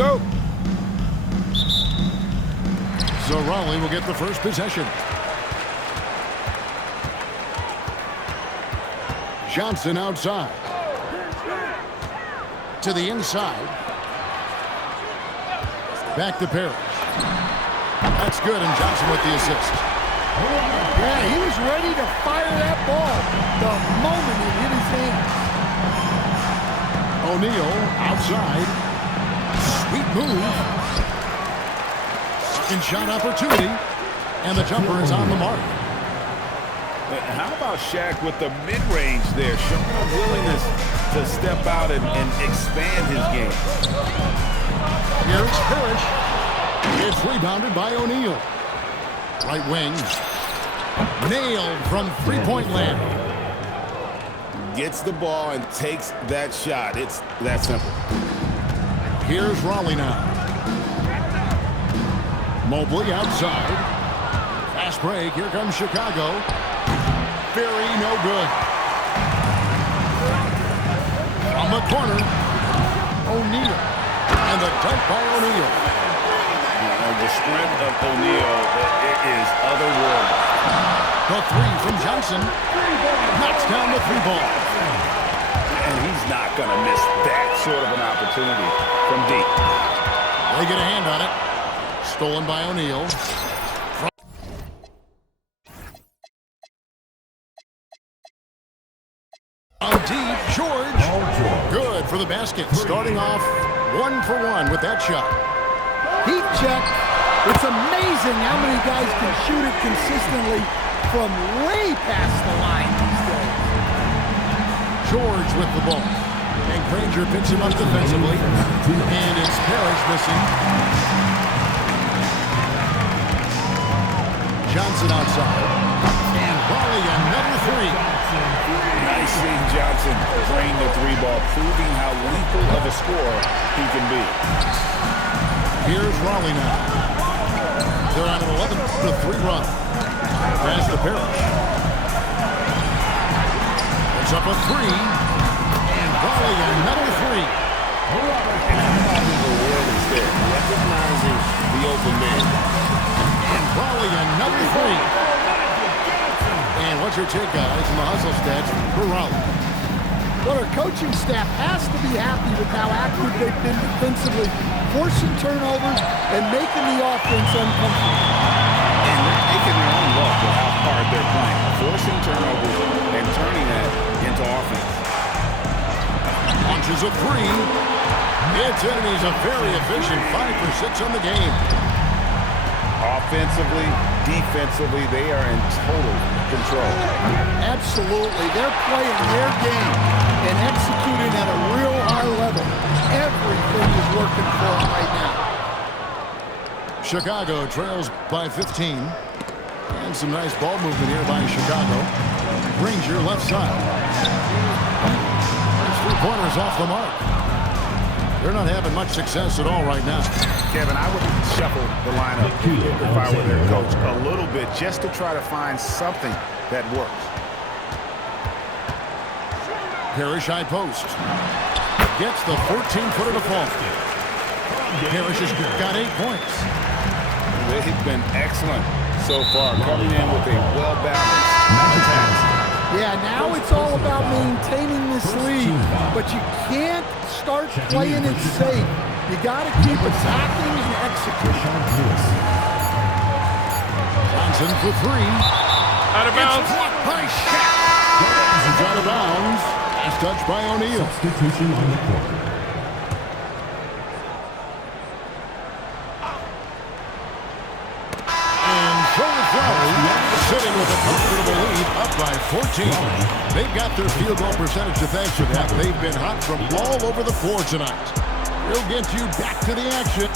go. So Raleigh will get the first possession. Johnson outside. To the inside. Back to Parrish. That's good, and Johnson with the assist. Yeah, he was ready to fire that ball the moment it hit his hands. O'Neal outside. Sweet move. Second shot opportunity. And the jumper is on the mark. How about Shaq with the mid-range there, showing a willingness to step out and expand his game. Here's Parrish. It's rebounded by O'Neal. Right wing. Nailed from three-point land. Gets the ball and takes that shot. It's that simple. Here's Raleigh now. Mobley outside. Fast break. Here comes Chicago. Very no good. On the corner. O'Neal. And the dunk by O'Neal. The strength of O'Neal is otherworldly. The three from Johnson. Knocks down the three ball. And he's not going to miss that sort of an opportunity from deep. They get a hand on it. Stolen by O'Neal. Out deep, George. Good for the basket. Starting off 1 for 1 with that shot. Heat check. It's amazing how many guys can shoot it consistently from way past the line these days. George with the ball. And Granger picks him up defensively. And it's Parrish missing. Johnson outside. And Raleigh another three. Nice seeing Johnson drain the three ball, proving how lethal of a scorer he can be. Here's Raleigh now. They're on an 11-3 run. Pass to Parrish. It's up a three. And Raleigh another three. The world is there, recognizing the open man. And Raleigh another three. And what's your take, guys, in the hustle stats for Raleigh? Well, our coaching staff has to be happy with how active they've been defensively, forcing turnovers and making the offense uncomfortable. And they're making their own luck with how hard they're playing, forcing turnovers and turning that into offense. Launches a three. It's in, and he's a very efficient 5 for 6 on the game. Offensively, defensively, they are in total control. Absolutely. They're playing their game and executing at a real high level. Everything is working for them right now. Chicago trails by 15. And some nice ball movement here by Chicago. Granger left side. His three-pointers off the mark. They're not having much success at all right now. Kevin, I would shuffle the lineup if I were their coach a little bit just to try to find something that works. Parrish high post. Gets the 14-footer to fall. Parrish has got 8 points. They've been excellent so far, coming in with a well-balanced attack. Yeah, now it's all about maintaining this lead, but you can't start playing it safe. You got to keep attacking and executing. Johnson for three. Out of bounds. It's blocked by Shaq. He's out of bounds. Last touch by O'Neal. Substitution on the court. And so it's Raleigh sitting with a comfortable lead, up by 14. They've got their field goal percentage to thanks for that. They've been hot from all over the floor tonight. He'll get you back to the action.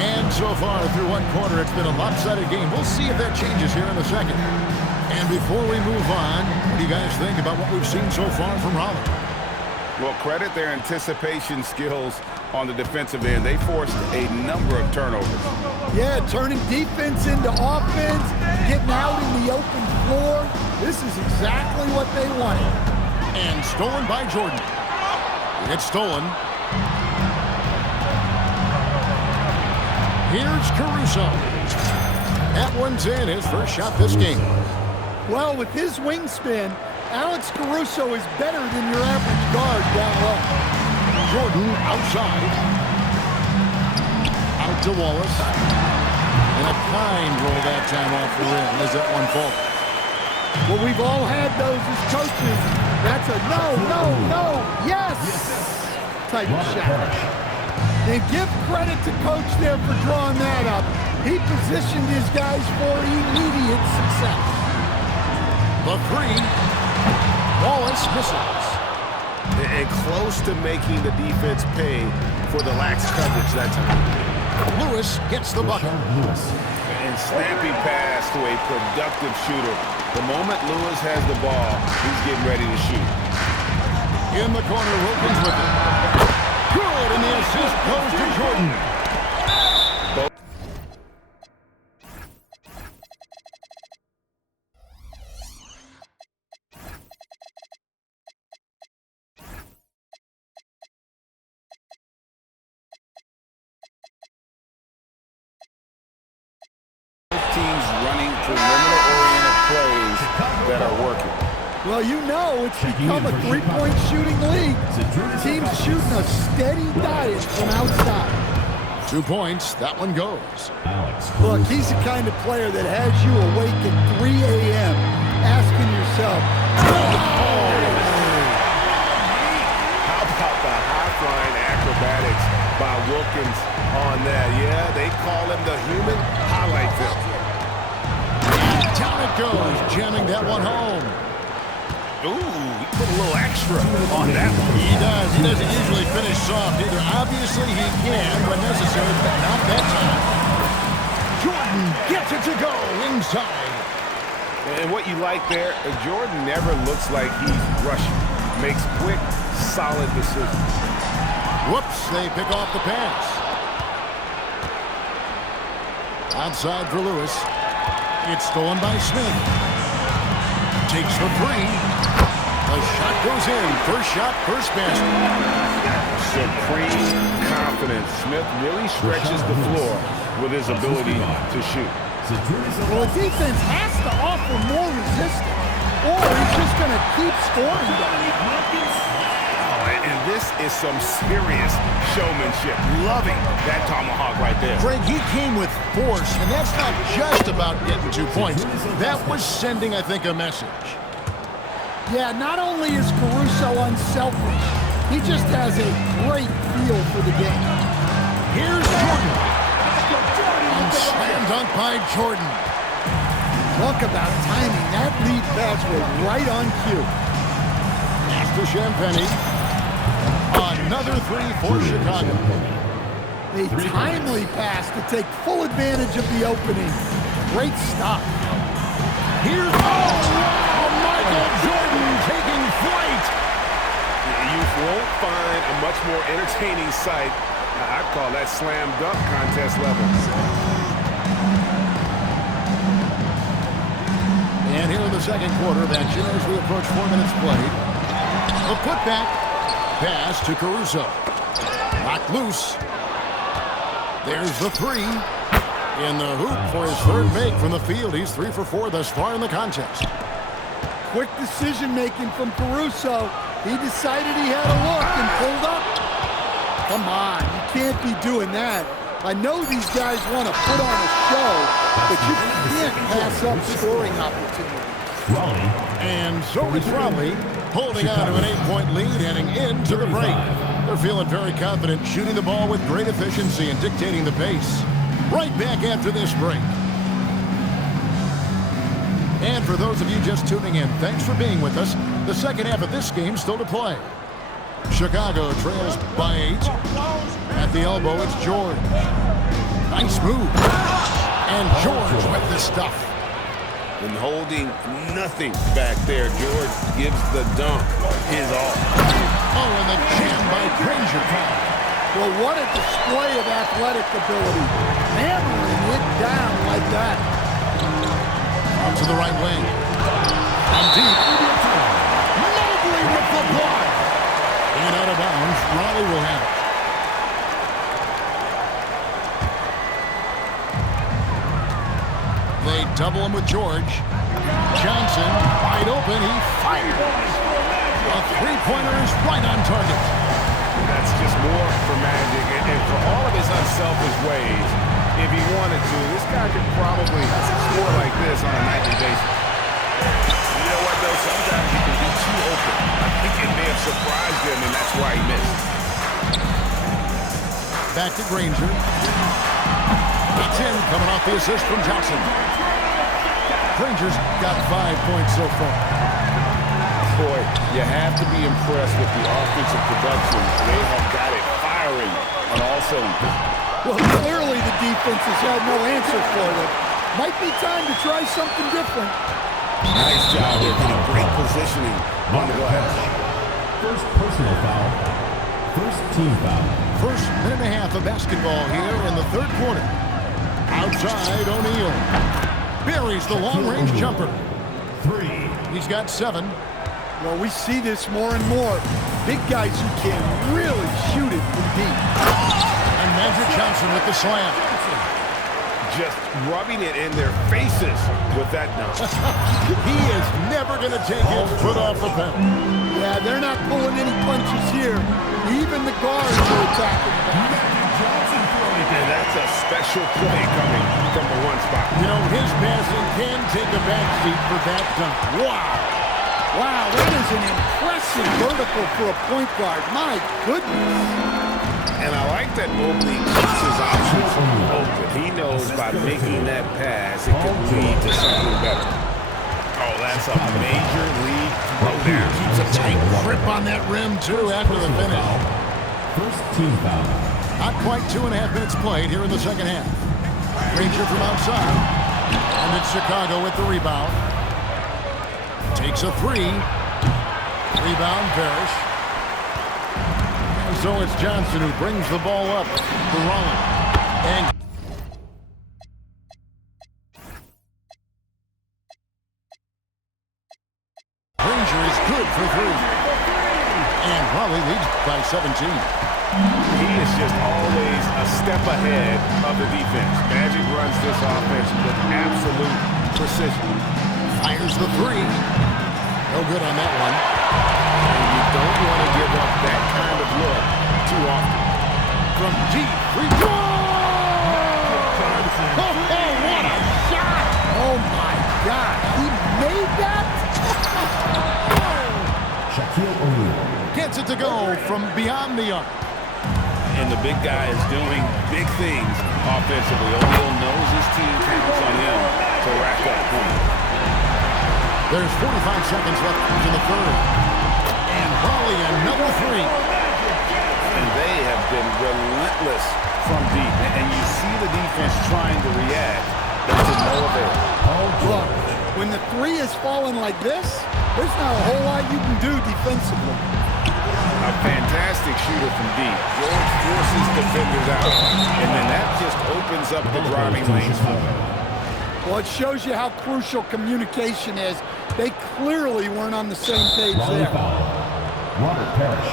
And so far through one quarter, it's been a lopsided game. We'll see if that changes here in a second. And before we move on, what do you guys think about what we've seen so far from Raleigh? Well, credit their anticipation skills on the defensive end. They forced a number of turnovers. Yeah, turning defense into offense, getting out in the open floor. This is exactly what they wanted. And stolen by Jordan. It's stolen. Here's Caruso. That one's in, his first shot this game. Well, with his wingspan, Alex Caruso is better than your average guard down low. Jordan outside. Out to Wallace. And a kind roll that time off the rim as that one falls. Well, we've all had those as coaches. That's a no, yes type of shot. And give credit to Coach there for drawing that up. He positioned his guys for immediate success. The three. Wallace misses. And close to making the defense pay for the lax coverage that time. Lewis gets the bucket. And snappy pass to a productive shooter. The moment Lewis has the ball, he's getting ready to shoot. In the corner, Wilkins with it. Good, and the assist goes to Jordan. Teams running perimeter-oriented plays that are working. Well, you know it's become a three-point shooting league. Teams shooting a steady diet from outside. 2 points. That one goes. Look, he's the kind of player that has you awake at 3 a.m. asking yourself, How about the high-flying acrobatics by Wilkins on that? Yeah, they call him the human highlight film. Down it goes, jamming that one home. Ooh, he put a little extra on that one. He does. He doesn't usually finish soft either. Obviously, he can when necessary, but not that time. Jordan gets it to go inside. And what you like there, Jordan never looks like he's rushing. Makes quick, solid decisions. Whoops, they pick off the pass. Outside for Lewis. It's stolen by Smith. Takes the three. The shot goes in. First shot, first basket. Supreme confidence. Smith really stretches the floor with his ability to shoot. well, the defense has to offer more resistance, or he's just going to keep scoring them. And this is some serious showmanship. Loving that tomahawk right there. Greg, he came with force, and that's not just about getting 2 points. That was sending, I think, a message. Yeah, not only is Caruso unselfish, he just has a great feel for the game. Here's Jordan. And slam dunk by Jordan. Talk about timing. That lead pass was right on cue. After Champagny. Another three for Chicago. A timely pass to take full advantage of the opening. Great stop. Here's, oh, wow, Michael Jordan taking flight. You won't find a much more entertaining sight. I'd call that slam dunk contest level. And here in the second quarter of action as we approach 4 minutes played. A putback. Pass to Caruso. Knocked loose. There's the three. In the hoop for his third make from the field. He's 3 for 4 thus far in the contest. Quick decision-making from Caruso. He decided he had a look and pulled up. Come on, you can't be doing that. I know these guys want to put on a show, but you can't pass up scoring opportunities. And so is Raleigh, holding on to an 8-point lead heading into the break. They're feeling very confident, shooting the ball with great efficiency and dictating the pace. Right back after this break. And for those of you just tuning in, thanks for being with us. The second half of this game still to play. Chicago trails by 8. At the elbow, it's George. Nice move. And George with the stuff. And holding nothing back there, George gives the dunk his all. Oh, and the jam by Granger. Well, what a display of athletic ability. Hammering it down like that. On to the right wing. From deep. Mobley with and out of bounds. Raleigh will have it. They double him with George. Johnson, wide open. He fires. A three-pointer is right on target. That's just more for Magic. And for all of his unselfish ways, if he wanted to, this guy could probably score like this on a nightly basis. You know what, though? Sometimes he can be too open. I think it may have surprised him, and that's why he missed. Back to Granger. It's in, coming off the assist from Johnson. Granger's got 5 points so far. Boy, you have to be impressed with the offensive production. They have got it firing on all cylinders. Well, clearly the defense has had no answer for them. Might be time to try something different. Nice job there, getting great positioning on the glass. First personal foul. First team foul. First minute and a half of basketball here in the third quarter. Outside, O'Neal buries the long-range jumper. 3. He's got 7. Well, we see this more and more. Big guys who can really shoot it from deep. And Magic Johnson with the slam. Just rubbing it in their faces with that dunk. He is never going to take his foot off the pedal. Yeah, they're not pulling any punches here. Even the guards are attacking the basket. And that's a special play coming from the one spot. You know, his passing can take a backseat for that dunk. Wow. Wow, that is an impressive vertical for a point guard. My goodness. And I like that Mobley keeps his options open. He knows by making that pass, it could lead to something better. Oh, that's a major league throwdown. Keeps a tight grip on that rim, too, after the finish. First team foul. Not quite 2.5 minutes played here in the second half. Granger from outside. And it's Chicago with the rebound. Takes a 3. Rebound, Parrish. And so it's Johnson who brings the ball up for Raleigh. And Granger is good for 3. And Raleigh leads by 17. He is just always a step ahead of the defense. Magic runs this offense with absolute precision. Fires the 3. No good on that one. And you don't want to give up that kind of look too often. From deep, 3. Oh, what a shot! Oh, my God. He made that? Shaquille O'Neal. Gets it to go from beyond the arc. And the big guy is doing big things offensively. O'Neal knows his team counts on him to rack up points. There's 45 seconds left in the third. And Raleigh another 3. And they have been relentless from deep. And you see the defense trying to react, but to no avail. Look, when the 3 is falling like this, there's not a whole lot you can do defensively. A fantastic shooter from deep. George forces defenders out. And then that just opens up the driving lanes for him. Well, it shows you how crucial communication is. They clearly weren't on the same page Raleigh there. foul. Robert Parrish.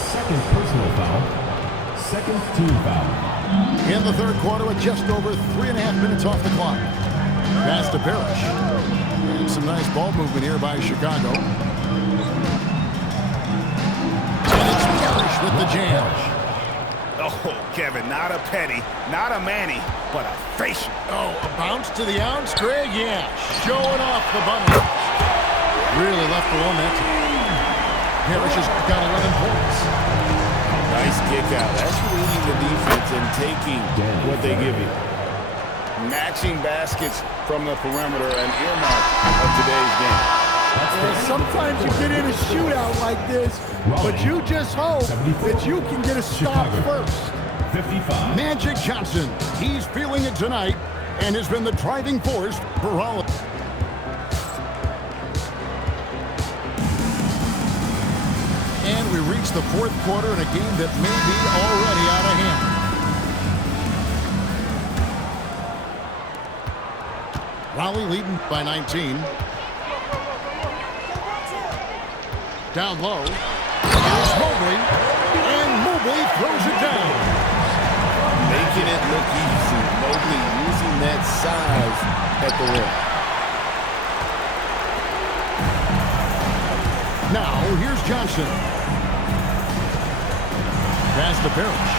Second personal foul. Second team foul. In the third quarter with just over 3.5 minutes off the clock. Pass to Parrish. And some nice ball movement here by Chicago. And it's Parrish with the jam. Oh, Kevin, not a Petty, not a Manny, but a facial. Oh, a bounce to the ounce, Greg? Yeah, showing off the bunny. Really left alone that time. Parrish has got 11 points. Nice kick out. That's reading the defense and taking what they give you. Matching baskets from the perimeter, an earmark of today's game. Sometimes you get in a shootout like this, but you just hope that you can get a stop first. 55. Magic Johnson, he's feeling it tonight and has been the driving force for Raleigh. And we reach the fourth quarter in a game that may be already out of hand. Raleigh leading by 19. Down low. Here's Mobley, and Mobley throws it down. Making it look easy. Mobley using that size at the rim. Now, here's Johnson. Pass to Parrish.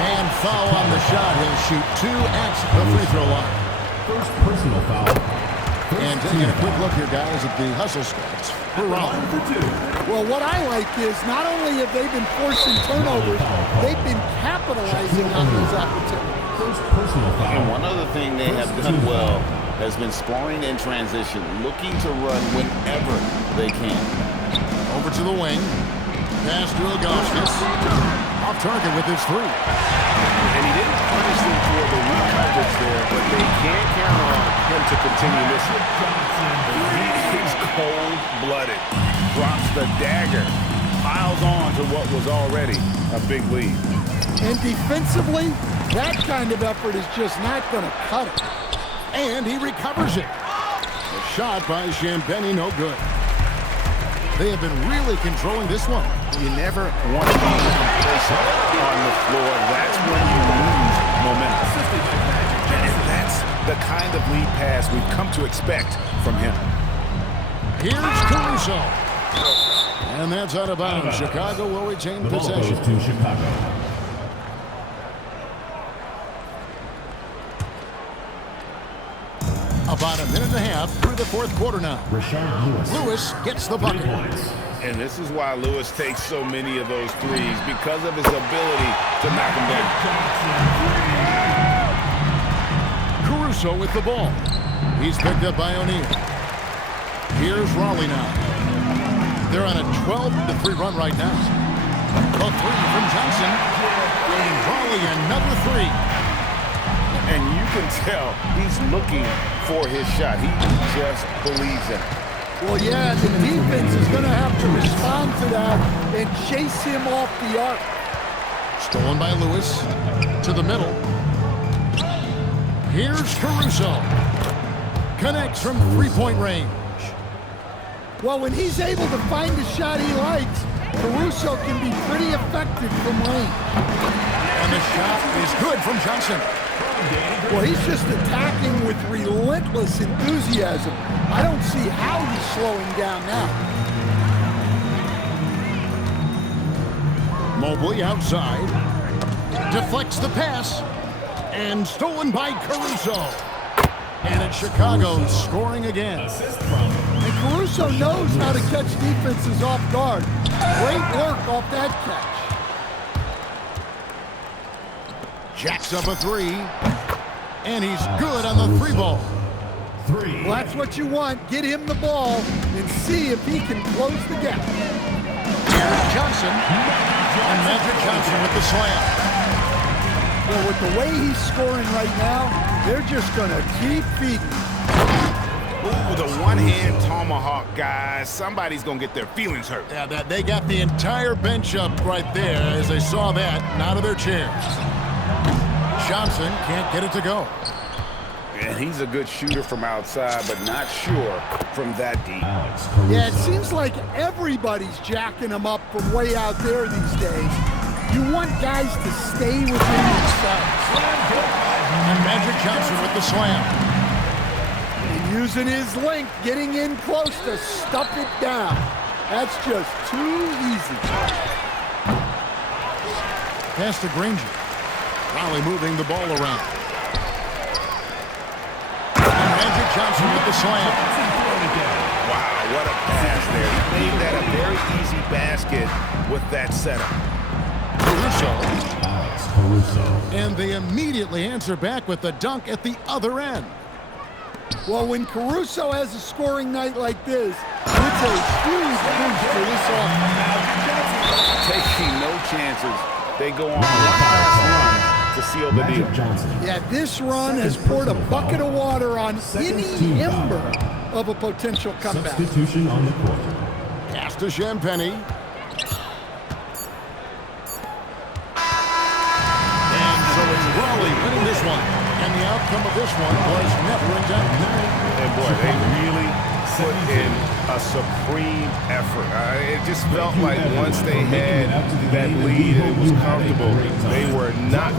And foul on the shot. He'll shoot 2 at the free throw line. First personal foul. And taking a quick look here, guys, at the hustle stats for Raleigh. Well, what I like is not only have they been forcing turnovers, they've been capitalizing on those opportunities. First personal foul. And one other thing they have done well has been scoring in transition, looking to run whenever they can. Over to the wing. Pass to Ilgauskas. Off target with his 3. And he didn't punish them for the weak coverage there, but they can't count on him to continue missing. He's cold-blooded. Drops the dagger. Piles on to what was already a big lead. And defensively, that kind of effort is just not going to cut it. And he recovers it. A shot by Champagnie, no good. They have been really controlling this one. You never want to be complacent on the floor. That's when you lose momentum. And that's the kind of lead pass we've come to expect from him. Here's Caruso. And that's out of bounds. Chicago will retain The ball possession. goes to Chicago. About a minute and a half through the 4th quarter now. Rashard Lewis. Lewis gets the 3 bucket. points. And this is why Lewis takes so many of those threes, because of his ability to knock them down. Caruso with the ball. He's picked up by O'Neal. Here's Raleigh now. They're on a 12-3 run right now. A 3 from Johnson. And Raleigh another 3. And you can tell he's looking for his shot. He just believes in it. Well, yeah, the defense is going to have to respond to that and chase him off the arc. Stolen by Lewis. To the middle. Here's Caruso. Connects from 3-point range. Well, when he's able to find a shot he likes, Caruso can be pretty effective from range. And the shot is good from Johnson. Well, he's just attacking with relentless enthusiasm. I don't see how he's slowing down now. Mobley outside. Deflects the pass. And stolen by Caruso. And it's Chicago scoring again. And Caruso knows how to catch defenses off guard. Great work off that catch. Jacks up a 3. And he's good on the 3 ball. 3. Well, that's what you want. Get him the ball and see if he can close the gap. Here's Johnson. And Magic Johnson with the slam. Well, with the way he's scoring right now, they're just going to keep feeding. Ooh, the one-hand tomahawk, guys. Somebody's going to get their feelings hurt. Yeah, they got the entire bench up right there as they saw that and out of their chairs. Johnson can't get it to go. And he's a good shooter from outside, but not sure from that deep. Alex Caruso. Yeah, it seems like everybody's jacking him up from way out there these days. You want guys to stay within themselves. And Magic Johnson with the slam. And using his length, getting in close to stuff it down. That's just too easy. Pass to Granger. Raleigh moving the ball around. And Magic Johnson with the slam. Wow, what a pass there. He made that a very easy basket with that setup. Caruso. Alex Caruso. And they immediately answer back with the dunk at the other end. Well, when Caruso has a scoring night like this, it's a huge boost for this offense. Taking no chances. They go on one last run to seal the deal. Magic Johnson. Yeah, this run has poured a bucket of water on any ember of a potential comeback. Substitution on the court. Pass to Champagnie. And so it's Raleigh winning this one. And the outcome of this one was never in doubt. And boy, they really put in a a supreme effort. It just felt like once they had that lead and it was comfortable, they were not